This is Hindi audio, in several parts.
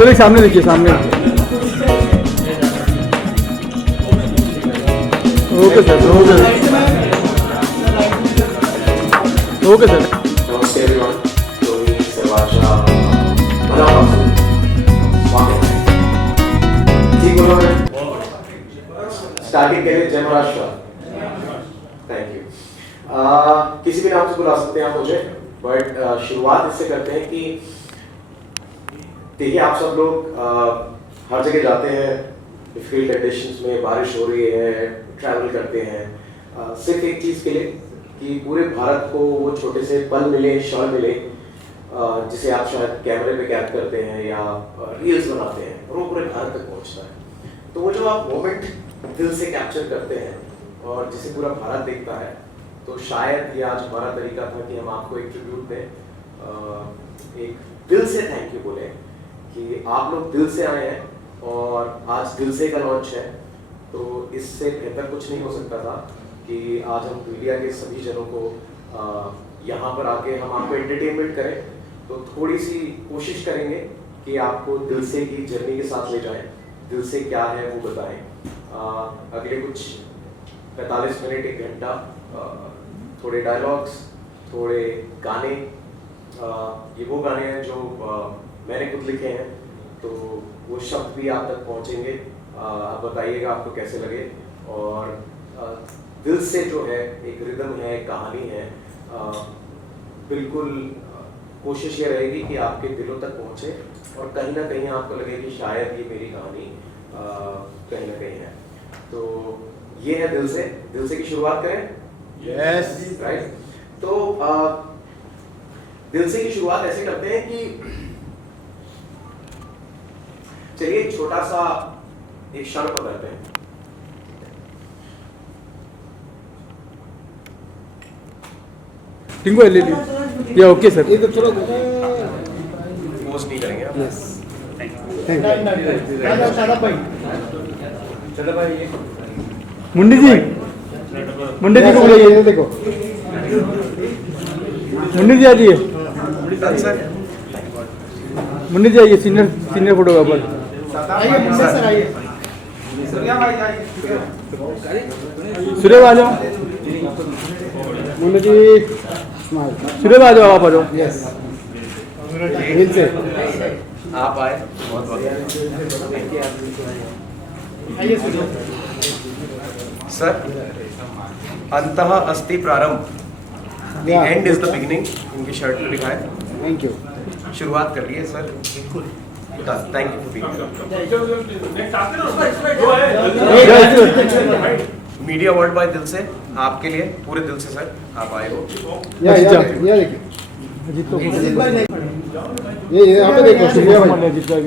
चलिए सामने देखिए, सामने देखिए। Okay sir, okay okay sir. नमस्ते एवरीवन, तो मी सर्वांच्या मनापासून स्वागत आहे. ठीक बोला मैं? स्टार्टिंग के लिए जय महाराष्ट्र. Thank you. किसी भी नाम से बुला सकते हैं आप मुझे, बट शुरुआत इससे करते हैं कि देखिए आप सब लोग हर जगह जाते हैं, फील्ड कंडीशंस में बारिश हो रही है, ट्रैवल करते हैं सिर्फ एक चीज़ के लिए कि पूरे भारत को वो छोटे से पल मिले, क्षण मिले जिसे आप शायद कैमरे पे कैद करते हैं या रील्स बनाते हैं और वो पूरे भारत तक पहुंचता है. तो वो जो आप मोमेंट दिल से कैप्चर करते हैं और जिसे पूरा भारत देखता है, तो शायद ये आज हमारा तरीका था कि हम आपको एक ट्रिब्यूट दें, एक दिल से थैंक यू बोले कि आप लोग दिल से आए हैं और आज दिल से का लॉन्च है. तो इससे बेहतर कुछ नहीं हो सकता था कि आज हम मीडिया के सभी जनों को यहाँ पर आके हम आपको एंटरटेनमेंट करें. तो थोड़ी सी कोशिश करेंगे कि आपको दिल से की जर्नी के साथ ले जाएं, दिल से क्या है वो बताएं. अगले कुछ 45 मिनट, 1 घंटा थोड़े डायलॉग्स, थोड़े गाने. ये वो गाने हैं जो मैंने खुद लिखे हैं, तो वो शब्द भी आप तक पहुंचेंगे. आप बताइएगा आपको कैसे लगे. और दिल से जो है एक रिदम है, एक कहानी है. बिल्कुल कोशिश ये रहेगी कि आपके दिलों तक पहुंचे और कहीं ना कहीं आपको लगे कि शायद ये मेरी कहानी कहीं ना कहीं है. तो ये है दिल से की शुरुआत करें. Yes right. तो दिल से की शुरुआत ऐसे करते हैं कि चलिए एक छोटा सा एक क्षण पकड़ते हैं. टिंकू एलईडी या ओके सर. पोस्ट नहीं करेंगे आप. यस मुंडी जी को बुलाइए. ये देखो मुंडी जी आइए. मुंडी जी आइए, सीनियर फोटोग्राफर. सूर्य आ जाओ. मुंडी जी सूर्य आ जाओ, आप आ जाओ. यस दिल से आप आए, बहुत बहुत सर. अंतः अस्ति प्रारंभ, the end is the beginning. इनकी शर्ट पे लिखा है. Thank you. शुरुआत कर लिए sir. Thank you for being. Media world by दिल से आपके लिए, पूरे दिल से सर आप आए हो. या देखिए अजीत तो ये यहाँ पे देखो सूर्या भाई. अजीत भाई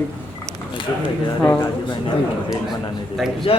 थैंक यू.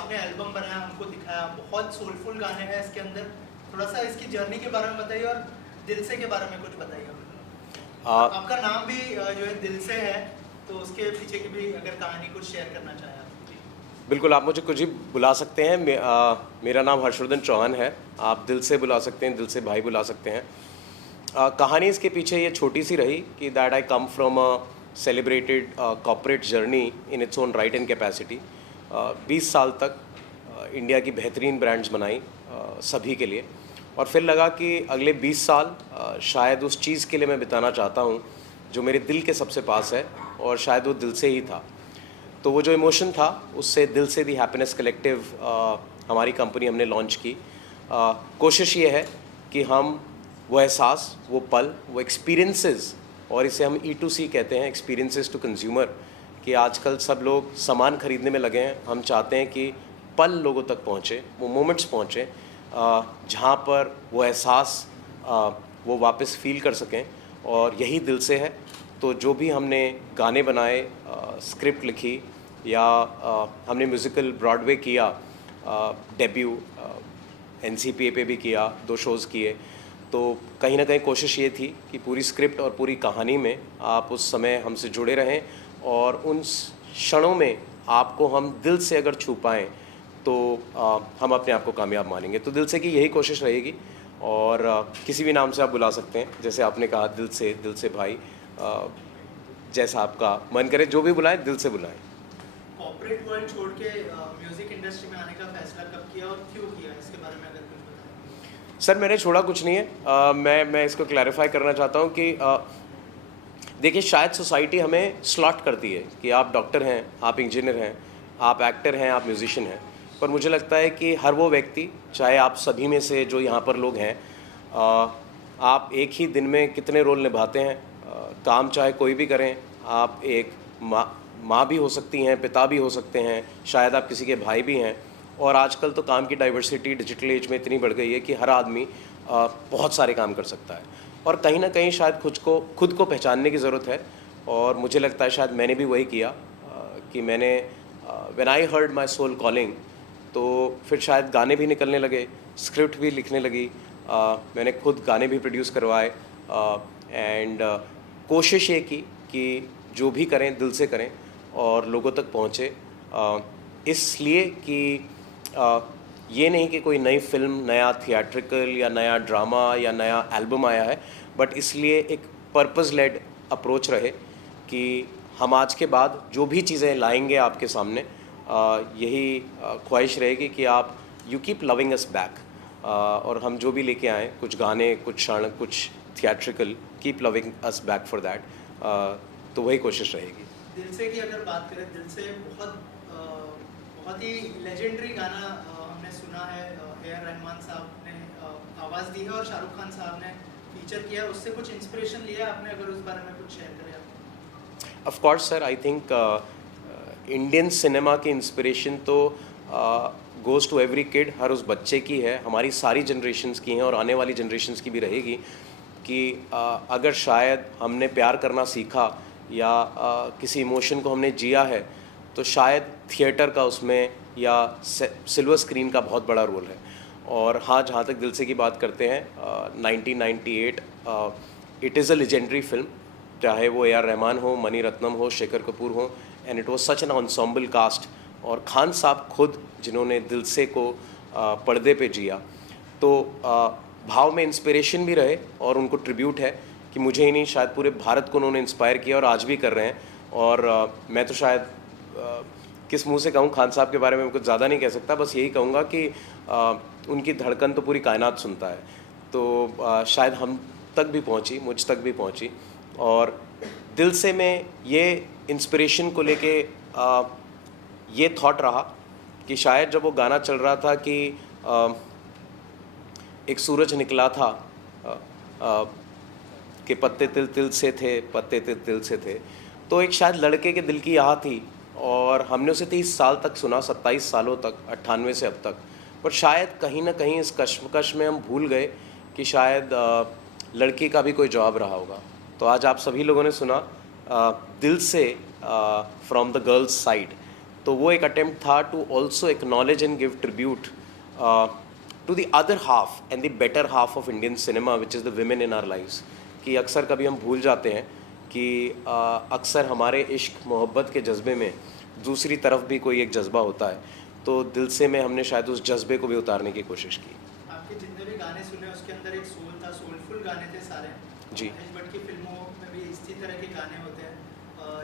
आपने एल्बम बनाया, हमको दिखाया, बहुत सोलफुल गाने हैं इसके अंदर, थोड़ा सा इसकी जर्नी के बारे में बताइए और दिल से के बारे में कुछ बताइए। आपका नाम भी जो है दिल से है, तो उसके पीछे की भी अगर कहानी कुछ शेयर करना चाहें आप। बिल्कुल, आप मुझे कुछ ही बुला सकते हैं। मेरा नाम हर्षवर्धन चौहान है, आप दिल से बुला सकते हैं, दिल से भाई बुला सकते हैं। कहानी इसके पीछे ये छोटी सी रही कि that I come from a celebrated corporate journey in its own right and capacity. 20 साल तक इंडिया की बेहतरीन ब्रांड्स बनाई सभी के लिए, और फिर लगा कि अगले 20 साल शायद उस चीज़ के लिए मैं बिताना चाहता हूँ जो मेरे दिल के सबसे पास है, और शायद वो दिल से ही था। तो वो जो इमोशन था उससे दिल से दी हैप्पीनेस कलेक्टिव हमारी कंपनी हमने लॉन्च की। कोशिश ये है कि हम वो एहसास, वो पल, वो एक्सपीरियंसेस, और इसे हम E2C कहते हैं, एक्सपीरियंसेस टू कंज्यूमर, कि आजकल सब लोग सामान खरीदने में लगे हैं। हम चाहते हैं कि पल लोगों तक पहुँचे, वो मोमेंट्स पहुँचे जहाँ पर वो एहसास वो वापस फील कर सकें, और यही दिल से है। तो जो भी हमने गाने बनाए, स्क्रिप्ट लिखी, या हमने म्यूज़िकल ब्रॉडवे किया, डेब्यू NCPA पे भी किया, 2 शोज़ किए, तो कहीं ना कहीं कोशिश ये थी कि पूरी स्क्रिप्ट और पूरी कहानी में आप उस समय हमसे जुड़े रहें, और उन क्षणों में आपको हम दिल से अगर छू पाएँ तो हम अपने आप को कामयाब मानेंगे। तो दिल से की यही कोशिश रहेगी, और किसी भी नाम से आप बुला सकते हैं, जैसे आपने कहा दिल से भाई, जैसा आपका मन करे जो भी बुलाएं, दिल से बुलाएं। कॉर्पोरेट वर्ल्ड छोड़ के म्यूजिक इंडस्ट्री में आने का फैसला कब किया और क्यों किया, इसके बारे में अगर कुछ बताएं। सर, मैंने छोड़ा कुछ नहीं है। मैं इसको क्लैरिफाई करना चाहता हूँ कि देखिए, शायद सोसाइटी हमें स्लॉट करती है कि आप डॉक्टर हैं, आप इंजीनियर हैं, आप एक्टर हैं, आप म्यूजिशियन हैं, पर मुझे लगता है कि हर वो व्यक्ति, चाहे आप सभी में से जो यहाँ पर लोग हैं, आप एक ही दिन में कितने रोल निभाते हैं। काम चाहे कोई भी करें, आप एक माँ भी हो सकती हैं, पिता भी हो सकते हैं, शायद आप किसी के भाई भी हैं, और आजकल तो काम की डाइवर्सिटी डिजिटल एज में इतनी बढ़ गई है कि हर आदमी बहुत सारे काम कर सकता है, और कहीं ना कहीं शायद खुद को पहचानने की ज़रूरत है। और मुझे लगता है शायद मैंने भी वही किया कि मैंने when I heard my soul calling, तो फिर शायद गाने भी निकलने लगे, स्क्रिप्ट भी लिखने लगी, मैंने खुद गाने भी प्रोड्यूस करवाए, एंड कोशिश ये की कि जो भी करें दिल से करें और लोगों तक पहुँचे, इसलिए कि ये नहीं कि कोई नई फिल्म, नया थिएट्रिकल या नया ड्रामा या नया एल्बम आया है, बट इसलिए एक पर्पस लेड अप्रोच रहे कि हम आज के बाद जो भी चीज़ें लाएंगे आपके सामने, यही ख्वाहिश रहेगी कि आप you keep loving us back, और हम जो भी लेके आएँ, कुछ गाने, कुछ क्षण, कुछ theatrical, keep loving us back for that, तो वही कोशिश रहेगी। दिल से की अगर बात करें, दिल से बहुत ही लेजेंडरी गाना हमने सुना है, A.R. रहमान साहब ने आवाज़ दी है और शाहरुख खान साहब ने फीचर किया, उससे कुछ इंस्पिरेशन लिया आपने, अगर उस बारे में कुछ शेयर करें आप। Of course sir, I think Indian cinema की इंस्पिरेशन तो गोज़ टू एवरी किड, हर उस बच्चे की है, हमारी सारी जनरेशन्स की हैं और आने वाली जनरेशन्स की भी रहेगी, कि अगर शायद हमने प्यार करना सीखा या किसी इमोशन को हमने जिया है, तो शायद थिएटर का उसमें या सिल्वर स्क्रीन का बहुत बड़ा रोल है। और हाँ, जहाँ तक दिल से की बात करते हैं, 1998 it is a legendary film, चाहे वो A.R. रहमान हो, मनी रत्नम हो, शेखर कपूर हो, and it was such an ensemble cast, और खान साहब खुद जिन्होंने दिल से को पर्दे पे जिया, तो भाव में इंस्पिरेशन भी रहे, और उनको ट्रिब्यूट है कि मुझे ही नहीं, शायद पूरे भारत को उन्होंने इंस्पायर किया और आज भी कर रहे हैं। और मैं तो शायद किस मुंह से कहूँ, खान साहब के बारे में मैं कुछ ज़्यादा नहीं कह सकता, बस यही कहूँगा कि उनकी धड़कन तो पूरी कायनात सुनता है, तो शायद हम तक भी पहुँची, मुझ तक भी पहुँची। और दिल से में ये इंस्पिरेशन को लेके ये थॉट रहा कि शायद जब वो गाना चल रहा था कि एक सूरज निकला था कि पत्ते तिल तिल से थे, पत्ते तिल तिल से थे, तो एक शायद लड़के के दिल की आह थी, और हमने उसे 30 साल तक सुना, 27 सालों तक, 98 से अब तक। पर शायद कहीं ना कहीं इस कश्मकश में हम भूल गए कि शायद लड़की का भी कोई जवाब रहा होगा। तो आज आप सभी लोगों ने सुना दिल से फ्रॉम द गर्ल्स साइड, तो वो एक अटेम्प्ट था to also acknowledge and give tribute to the other half and the better half of Indian cinema which is the women in our lives. कि अक्सर कभी हम भूल जाते हैं कि अक्सर हमारे इश्क मोहब्बत के जज्बे में दूसरी तरफ भी कोई एक जज्बा होता है, तो दिल से में हमने शायद उस जज्बे को भी उतारने की कोशिश की। आपके जितने भी गाने सुने उसके अंदर एक सोल था, सोलफुल गाने थे सारे जी। महेश भट्ट की फिल्मों में भी इसी तरह के गाने होते हैं,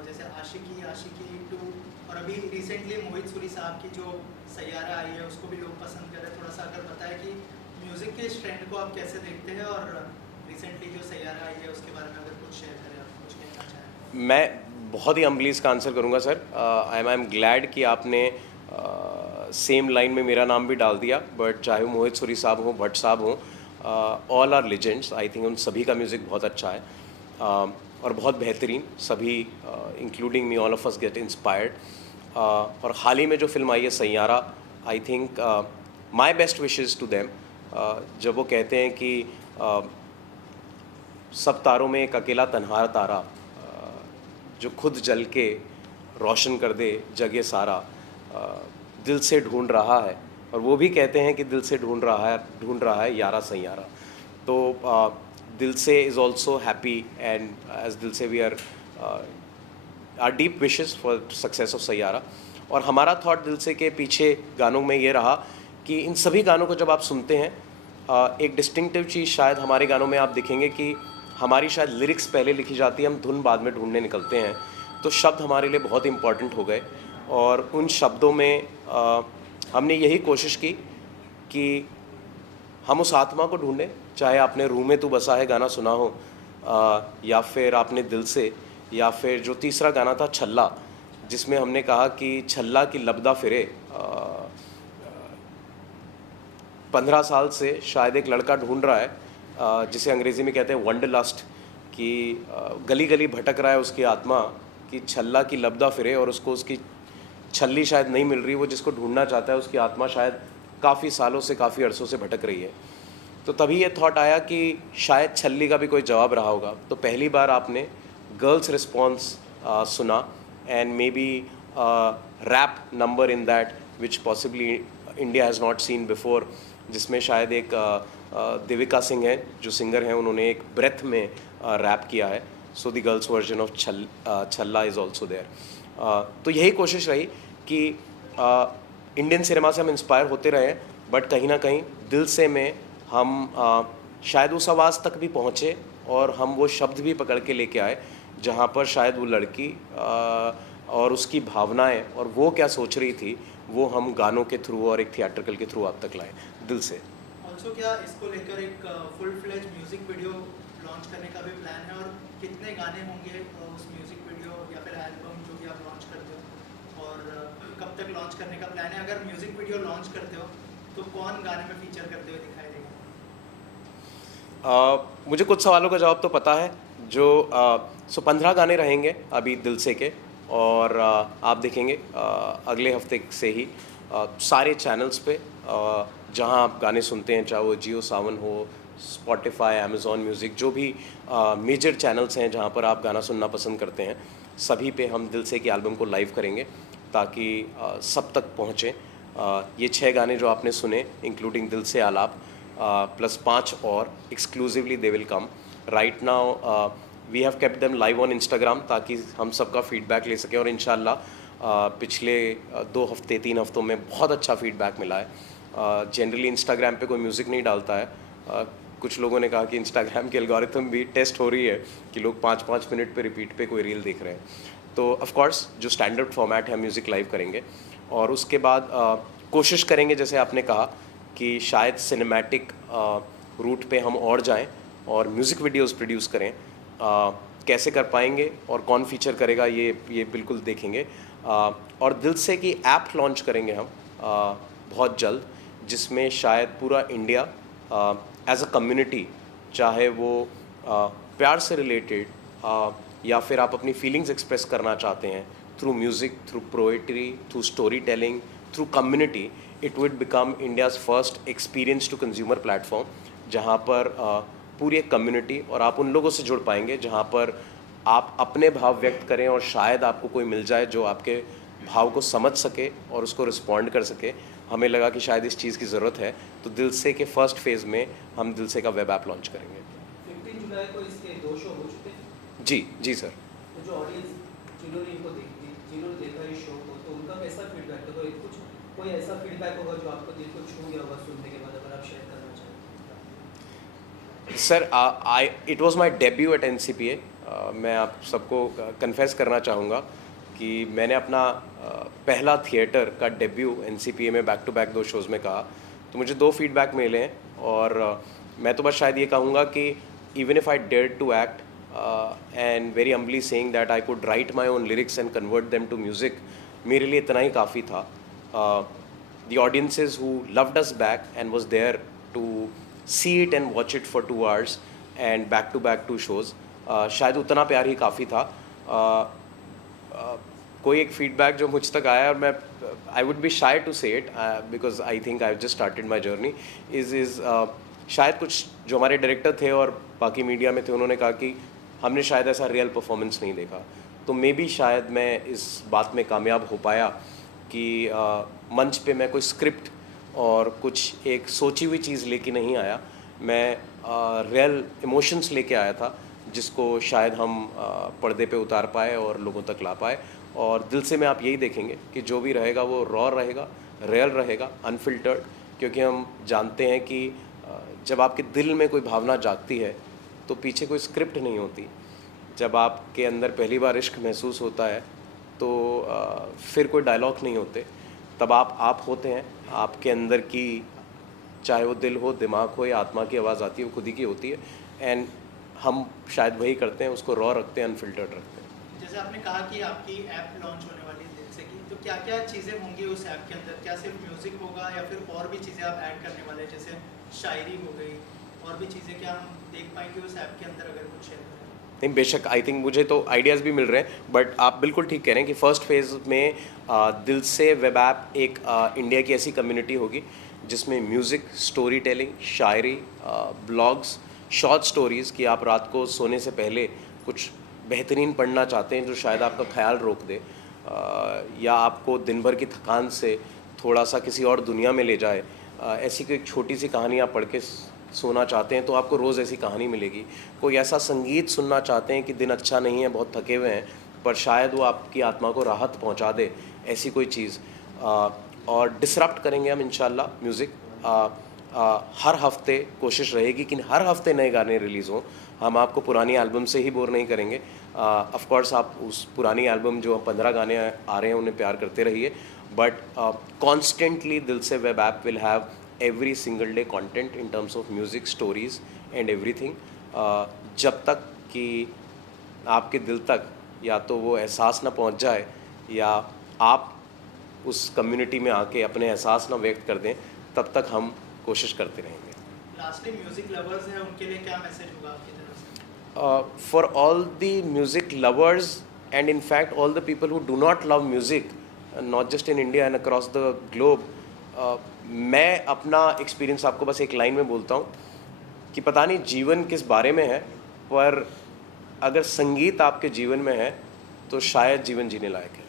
जैसे आशिकी, आशिकी 2, और अभी रिसेंटली मोहित सूरी साहब की जो सैयारा आई है उसको भी लोग पसंद कर रहे हैं। थोड़ा सा अगर बताएं कि म्यूज़िक के इस ट्रेंड को आप कैसे देखते हैं, और रिसेंटली जो सैयारा आई है उसके बारे में अगर कुछ शेयर करें, आप कुछ कहना चाहें। मैं बहुत ही अम्बली इसका आंसर करूंगा सर। आई एम ग्लैड कि आपने सेम लाइन में मेरा नाम भी डाल दिया, बट चाहे वो मोहित सूरी साहब हों, भट्ट साहब हों, all are legends. I think उन सभी का म्यूज़िक बहुत अच्छा है और बहुत बेहतरीन। सभी including me, all of us get inspired. और हाल ही में जो फिल्म आई है Saiyaara, I think my best wishes to them. जब वो कहते हैं कि सब तारों में एक अकेला तन्हा तारा जो खुद जल के रोशन कर दे जगे सारा, दिल से ढूंढ रहा है, और वो भी कहते हैं कि दिल से ढूंढ रहा है यारा सैयारा। तो Dil Se is also happy, and as Dil Se we are deep wishes for success of Saiyaara. और हमारा थॉट दिल से के पीछे गानों में ये रहा कि इन सभी गानों को जब आप सुनते हैं, एक डिस्टिंक्टिव चीज़ शायद हमारे गानों में आप दिखेंगे कि हमारी शायद लिरिक्स पहले लिखी जाती है, हम धुन बाद में ढूंढने निकलते हैं। तो शब्द हमारे लिए बहुत इम्पॉर्टेंट हो गए, और उन शब्दों में हमने यही कोशिश की कि हम उस आत्मा को ढूंढें। चाहे आपने रूह में तू बसा है गाना सुना हो, या फिर आपने दिल से, या फिर जो तीसरा गाना था छल्ला, जिसमें हमने कहा कि छल्ला की लबदा फिरे। 15 साल से शायद एक लड़का ढूंढ रहा है, जिसे अंग्रेज़ी में कहते हैं वंडरलस्ट, कि गली गली भटक रहा है उसकी आत्मा कि छल्ला की लबदा फिरे, और उसको उसकी छल्ली शायद नहीं मिल रही। वो जिसको ढूंढना चाहता है उसकी आत्मा शायद काफ़ी सालों से, काफ़ी अरसों से भटक रही है। तो तभी ये थॉट आया कि शायद छल्ली का भी कोई जवाब रहा होगा। तो पहली बार आपने गर्ल्स रिस्पॉन्स सुना, and maybe rap number in that which possibly India has not seen before, जिसमें शायद एक देविका सिंह है जो सिंगर हैं, उन्होंने एक ब्रेथ में रैप किया है। So the girls version of छल्ला इज़ ऑल्सो देयर। तो यही कोशिश रही कि इंडियन सिनेमा से हम इंस्पायर होते रहे, बट कहीं ना कहीं दिल से में हम शायद उस आवाज़ तक भी पहुँचे, और हम वो शब्द भी पकड़ के लेके आए जहाँ पर शायद वो लड़की और उसकी भावनाएं और वो क्या सोच रही थी, वो हम गानों के थ्रू और एक थिएट्रिकल के थ्रू आप तक लाए दिल से। ऑल्सो क्या इसको लेकर एक full fledge music video launch करने का भी प्लान है, और कितने गाने होंगे उस म्यूजिक वीडियो या फिर एल्बम जो भी आप लॉन्च करते हो, और कब तक लॉन्च करने का प्लान है? अगर म्यूजिक वीडियो लॉन्च करते हो तो कौन गाने में फीचर करते हुए दिखाई देगा? मुझे कुछ सवालों का जवाब तो पता है। जो 15 गाने रहेंगे अभी दिल से के, और आप देखेंगे अगले हफ्ते से ही सारे चैनल्स पे जहां आप गाने सुनते हैं, चाहे वो जियो सावन हो, स्पॉटिफाई, अमेज़ॉन म्यूज़िक, जो भी मेजर चैनल्स हैं जहां पर आप गाना सुनना पसंद करते हैं, सभी पे हम दिल से की एल्बम को लाइव करेंगे ताकि सब तक पहुँचें। ये 6 गाने जो आपने सुने, इंक्लूडिंग दिल से आलाप, प्लस 5 और exclusively they will come. Right now we have kept them live on Instagram ताकि हम सबका फीडबैक ले सकें, और इंशाल्लाह पिछले 2 हफ्ते 3 हफ्तों में बहुत अच्छा फीडबैक मिला है। जनरली इंस्टाग्राम पे कोई म्यूज़िक नहीं डालता है। कुछ लोगों ने कहा कि इंस्टाग्राम की एल्गोरिथम भी टेस्ट हो रही है कि लोग 5-5 मिनट पे रिपीट पे कोई रील देख रहे हैं। तो ऑफ कोर्स जो स्टैंडर्ड फॉर्मेट है, म्यूज़िक लाइव करेंगे, और उसके बाद कोशिश करेंगे जैसे आपने कहा कि शायद सिनेमैटिक रूट पे हम और जाएं और म्यूज़िक वीडियोस प्रोड्यूस करें। कैसे कर पाएंगे और कौन फीचर करेगा ये बिल्कुल देखेंगे। और दिल से की ऐप लॉन्च करेंगे हम बहुत जल्द, जिसमें शायद पूरा इंडिया एज अ कम्युनिटी, चाहे वो प्यार से रिलेटेड या फिर आप अपनी फीलिंग्स एक्सप्रेस करना चाहते हैं through music, through poetry, through story telling, through community, it would become India's first experience to consumer platform, जहाँ पर पूरी एक कम्युनिटी और आप उन लोगों से जुड़ पाएंगे जहाँ पर आप अपने भाव व्यक्त करें और शायद आपको कोई मिल जाए जो आपके भाव को समझ सके और उसको रिस्पॉन्ड कर सके। हमें लगा कि शायद इस चीज़ की ज़रूरत है, तो दिल से के फर्स्ट फेज़ में हम दिल से का वेब ऐप लॉन्च करेंगे। 15 जुलाई को इसके 2 शो हो चुके हैं। जी सर। तो जो ऑडियंस जिन्होंने देखा इस शो को, तो उनका कैसा फीडबैक था? तो कोई ऐसा फीडबैक होगा जो आपको दिल को छू गया होगा सुनने के बाद, अगर आप शेयर करना चाहें? Sir, it was my debut at NCPA। मैं आप सबको कन्फेस करना चाहूँगा कि मैंने अपना पहला थिएटर का डेब्यू NCPA में बैक टू बैक 2 शोज़ में कहा, तो मुझे 2 फीडबैक मिले हैं। और मैं तो बस शायद ये कहूँगा कि even if I dared to act and very humbly saying that I could write my own lyrics and convert them to music, मेरे लिए इतना ही काफ़ी था। The audiences who loved us back and was there to see it and watch it for 2 hours and back to back 2 shows, शायद उतना प्यार ही काफ़ी था। कोई एक फीडबैक जो मुझ तक आया, और मैं I would be shy to say it because I think I just started my journey, is शायद कुछ जो हमारे डायरेक्टर थे और बाकी मीडिया में थे, उन्होंने कहा कि हमने शायद ऐसा रियल परफॉर्मेंस नहीं देखा। तो मे बी शायद मैं इस बात में कामयाब हो पाया कि मंच पे मैं कोई स्क्रिप्ट और कुछ एक सोची हुई चीज़ लेके नहीं आया, मैं रियल इमोशंस लेके आया था, जिसको शायद हम पर्दे पे उतार पाए और लोगों तक ला पाए। और दिल से में आप यही देखेंगे कि जो भी रहेगा वो रॉ रहेगा, रियल रहेगा, अनफिल्टर्ड, क्योंकि हम जानते हैं कि जब आपके दिल में कोई भावना जागती है तो पीछे कोई स्क्रिप्ट नहीं होती। जब आपके अंदर पहली बार इश्क महसूस होता है तो फिर कोई डायलॉग नहीं होते, तब आप होते हैं। आपके अंदर की, चाहे वो दिल हो, दिमाग हो या आत्मा की आवाज़ आती है, वो खुद ही की होती है। एंड हम शायद वही करते हैं, उसको रॉ रखते हैं, अनफिल्टर्ड रखते हैं। जैसे आपने कहा कि आपकी ऐप लॉन्च होने वाली है दिल से की, तो क्या क्या चीज़ें होंगी उस ऐप के अंदर? क्या सिर्फ म्यूज़िक होगा या फिर और भी चीज़ें आप ऐड करने वाले हैं, जैसे शायरी हो गई, और भी चीज़ें क्या हम देख पाएंगे उस ऐप के अंदर, अगर कुछ शेयर करें? नहीं, बेशक, आई थिंक मुझे तो आइडियाज़ भी मिल रहे हैं, बट आप बिल्कुल ठीक कह रहे हैं कि फ़र्स्ट फेज़ में दिल से वेब ऐप एक इंडिया की ऐसी कम्युनिटी होगी जिसमें म्यूज़िक, स्टोरी टेलिंग, शायरी, ब्लॉग्स, शॉर्ट स्टोरीज़ की आप रात को सोने से पहले कुछ बेहतरीन पढ़ना चाहते हैं जो शायद आपका ख्याल रोक दे, या आपको दिन भर की थकान से थोड़ा सा किसी और दुनिया में ले जाए, ऐसी कोई एक छोटी सी कहानी आप पढ़ के सोना चाहते हैं तो आपको रोज़ ऐसी कहानी मिलेगी। कोई ऐसा संगीत सुनना चाहते हैं कि दिन अच्छा नहीं है, बहुत थके हुए हैं, पर शायद वो आपकी आत्मा को राहत पहुंचा दे, ऐसी कोई चीज़। और डिसरप्ट करेंगे हम इंशाल्लाह म्यूज़िक। हर हफ्ते कोशिश रहेगी कि हर हफ्ते नए गाने रिलीज़ हों। हम आपको पुरानी एल्बम से ही बोर नहीं करेंगे। ऑफ कोर्स आप उस पुरानी एल्बम जो 15 गाने आ रहे हैं उन्हें प्यार करते रहिए, बट कॉन्स्टेंटली दिल से web app will have every single day content in terms of music, stories and everything, जब तक कि आपके दिल तक या तो वो एहसास ना पहुंच जाए या आप उस कम्युनिटी में आके अपने एहसास ना व्यक्त कर दें, तब तक हम कोशिश करते रहेंगे। लास्टली म्यूजिक लवर्स हैं, उनके लिए क्या मैसेज होगा आपकी तरफ से? For all the music lovers and in fact all the people who do not love music, not just in India and across the globe, मैं अपना एक्सपीरियंस आपको बस एक लाइन में बोलता हूँ कि पता नहीं जीवन किस बारे में है, पर अगर संगीत आपके जीवन में है तो शायद जीवन जीने लायक है।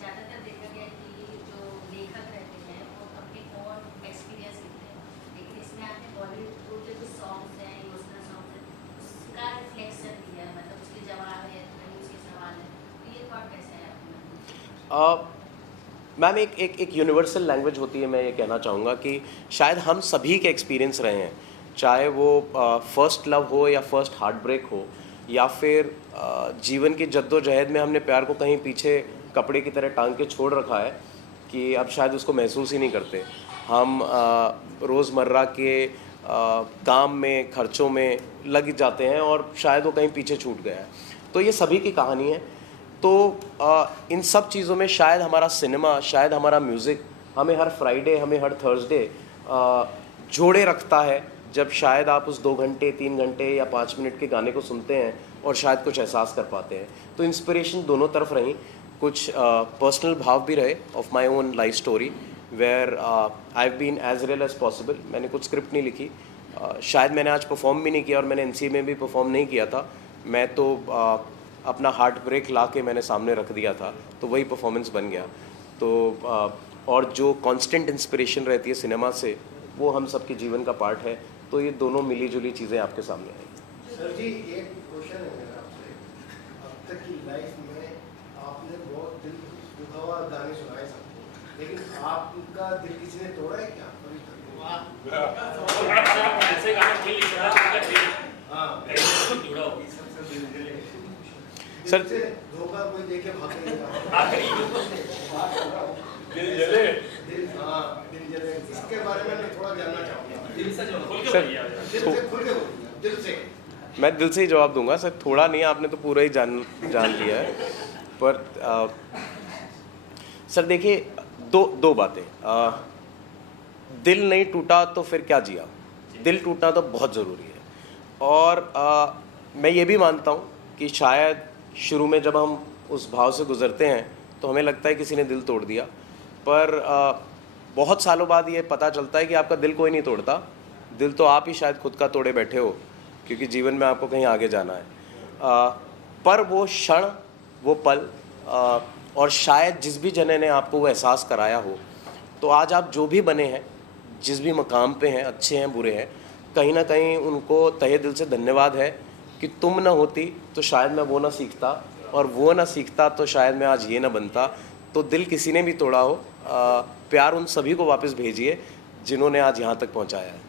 ज़्यादातर देखा गया है कि जो लेखक रहते हैं वो अपने और एक्सपीरियंस लिखते हैं, लेकिन इसमें आपने बॉलीवुड के कुछ सॉन्ग्स हैं, इमोशनल सॉन्ग्स हैं, उसका रिफ्लेक्शन दिया है, मतलब उसके जवाब है, कहीं उसके सवाल है, तो ये थॉट कैसे है आपका? मैम, एक यूनिवर्सल लैंग्वेज होती है। मैं ये कहना चाहूँगा कि शायद हम सभी के एक्सपीरियंस रहे हैं, चाहे वो फर्स्ट लव हो या फर्स्ट हार्ट ब्रेक हो, या फिर जीवन की जद्दोजहद में हमने प्यार को कहीं पीछे कपड़े की तरह टांग के छोड़ रखा है कि अब शायद उसको महसूस ही नहीं करते। हम रोज़मर्रा के काम में, खर्चों में लग जाते हैं और शायद वो कहीं पीछे छूट गया है। तो ये सभी की कहानी है। तो इन सब चीज़ों में शायद हमारा सिनेमा, शायद हमारा म्यूज़िक हमें हर फ्राइडे, हमें हर थर्सडे जोड़े रखता है, जब शायद आप उस 2 घंटे, 3 घंटे या 5 मिनट के गाने को सुनते हैं और शायद कुछ एहसास कर पाते हैं। तो इंस्पिरेशन दोनों तरफ रही, कुछ पर्सनल भाव भी रहे of my own life story where I have been as real as possible. मैंने कुछ स्क्रिप्ट नहीं लिखी, शायद मैंने आज परफॉर्म भी नहीं किया और मैंने NCA में भी परफॉर्म नहीं किया था। मैं तो अपना हार्ट ब्रेक ला के मैंने सामने रख दिया था, तो वही परफॉर्मेंस बन गया। तो और जो कांस्टेंट इंस्पिरेशन रहती है सिनेमा से, वो हम सबके जीवन का पार्ट है। तो ये दोनों मिली जुली चीज़ें आपके सामने आएंगी। सर जी, एक क्वेश्चन है मेरा आपसे। अब तक की लाइफ में आपने बहुत दिल दुखावा गाने सुनाए सबको, लेकिन आपका दिल किसी ने तोड़ा है क्या? ऐसे गाने कोई लिख रहा है उनका हाँ, जुड़ा हो सर, दिल से धोखा कोई देके भागेगा। आखिरी दिल जले, हाँ, दिल जले। इसके बारे में मैं थोड़ा जानना चाहूँगा। दिल से जो खुल के सर, बोलिए। दिल से खुल के बोलिए, दिल से। मैं दिल से ही जवाब दूंगा सर। थोड़ा नहीं, आपने तो पूरा ही जान लिया है। पर सर देखिए, दो बातें। दिल नहीं टूटा तो फिर क्या जिया। दिल टूटना तो बहुत ज़रूरी है। और मैं ये भी मानता हूँ कि शायद शुरू में जब हम उस भाव से गुज़रते हैं तो हमें लगता है किसी ने दिल तोड़ दिया, पर बहुत सालों बाद ये पता चलता है कि आपका दिल कोई नहीं तोड़ता। दिल तो आप ही शायद खुद का तोड़े बैठे हो, क्योंकि जीवन में आपको कहीं आगे जाना है। पर वो क्षण, वो पल, और शायद जिस भी जने ने आपको वो एहसास कराया हो, तो आज आप जो भी बने हैं, जिस भी मकाम पे हैं, अच्छे हैं बुरे हैं, कहीं ना कहीं उनको तहे दिल से धन्यवाद है कि तुम ना होती तो शायद मैं वो ना सीखता, और वो ना सीखता तो शायद मैं आज ये ना बनता। तो दिल किसी ने भी तोड़ा हो, प्यार उन सभी को वापस भेजिए जिन्होंने आज यहाँ तक पहुँचाया है।